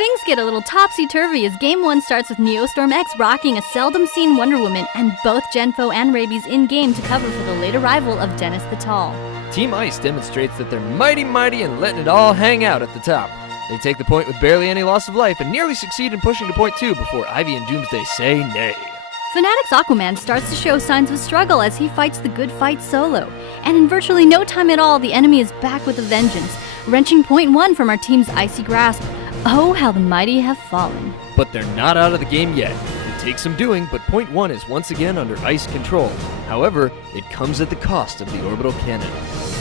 Things get a little topsy-turvy as Game 1 starts with Neostormx rocking a seldom-seen Wonder Woman and both JenFo and Rabies in-game to cover for the late arrival of DennisTheTall. Team Ice demonstrates that they're mighty and letting it all hang out at the top. They take the point with barely any loss of life and nearly succeed in pushing to point 2 before Ivy and Doomsday say nay. Fanatiq's Aquaman starts to show signs of struggle as he fights the good fight solo. And in virtually no time at all, the enemy is back with a vengeance, wrenching point 1 from our team's icy grasp. Oh, how the mighty have fallen. But they're not out of the game yet. It takes some doing, but point 1 is once again under ice control. However, it comes at the cost of the orbital cannon.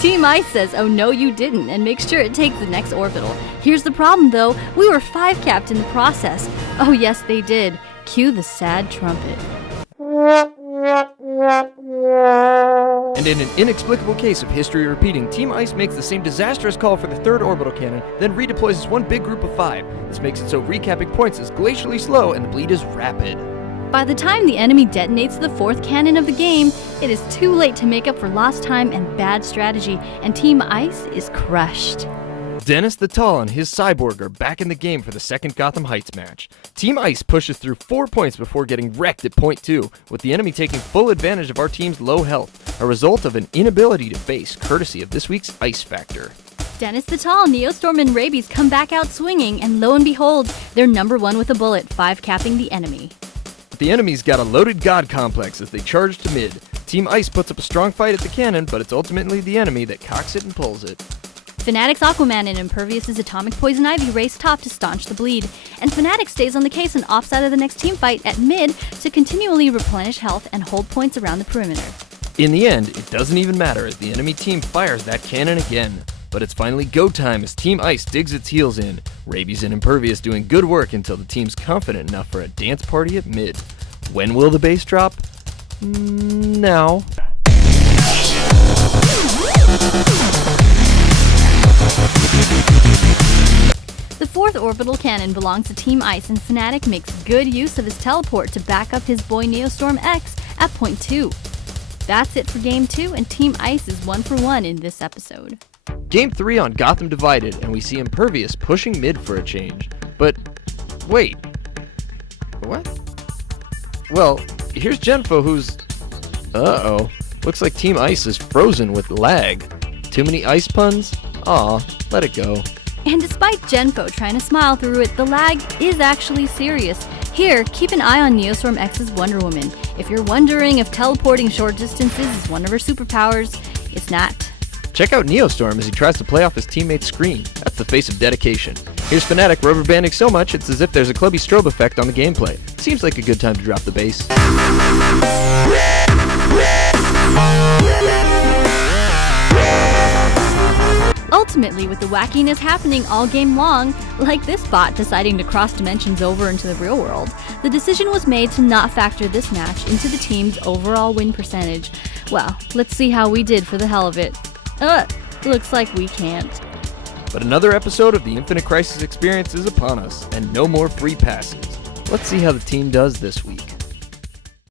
Team Ice says, oh no you didn't, and makes sure it takes the next orbital. Here's the problem though, we were 5-capped in the process. Oh yes they did. Cue the sad trumpet. And in an inexplicable case of history repeating, Team Ice makes the same disastrous call for the 3rd orbital cannon, then redeploys as one big group of 5. This makes it so recapping points is glacially slow and the bleed is rapid. By the time the enemy detonates the 4th cannon of the game, it is too late to make up for lost time and bad strategy, and Team Ice is crushed. DennisTheTall and his cyborg are back in the game for the 2nd Gotham Heights match. Team Ice pushes through 4 points before getting wrecked at point 2, with the enemy taking full advantage of our team's low health, a result of an inability to base courtesy of this week's Ice Factor. DennisTheTall, Neostorm, and Rabies come back out swinging, and lo and behold, they're number 1 with a bullet, 5-capping the enemy. The enemy's got a loaded god complex as they charge to mid. Team Ice puts up a strong fight at the cannon, but it's ultimately the enemy that cocks it and pulls it. Fanatiq's Aquaman and Impurrvious' Atomic Poison Ivy race top to staunch the bleed, and Fanatiq stays on the case and opts out of the next team fight at mid to continually replenish health and hold points around the perimeter. In the end, it doesn't even matter as the enemy team fires that cannon again. But it's finally go time as Team Ice digs its heels in. Rabies and Impurrvious doing good work until the team's confident enough for a dance party at mid. When will the base drop? Now. The 4th orbital cannon belongs to Team Ice, and Fanatiq makes good use of his teleport to back up his boy Neostormx at point 2. That's it for Game 2, and Team Ice is 1 for 1 in this episode. Game 3 on Gotham Divided, and we see Impurrvious pushing mid for a change. But, wait. What? Well, here's JenFo who's... Uh-oh. Looks like Team Ice is frozen with lag. Too many ice puns? Aw, let it go. And despite JenFo trying to smile through it, the lag is actually serious. Here, keep an eye on Neostormx's Wonder Woman. If you're wondering if teleporting short distances is one of her superpowers, it's not. Check out Neostorm as he tries to play off his teammate's screen. That's the face of dedication. Here's Fanatiq rubber banding so much it's as if there's a clubby strobe effect on the gameplay. Seems like a good time to drop the bass. Ultimately, with the wackiness happening all game long, like this bot deciding to cross dimensions over into the real world, the decision was made to not factor this match into the team's overall win percentage. Well, let's see how we did for the hell of it. Looks like we can't. But another episode of the Infinite Crisis experience is upon us, and no more free passes. Let's see how the team does this week.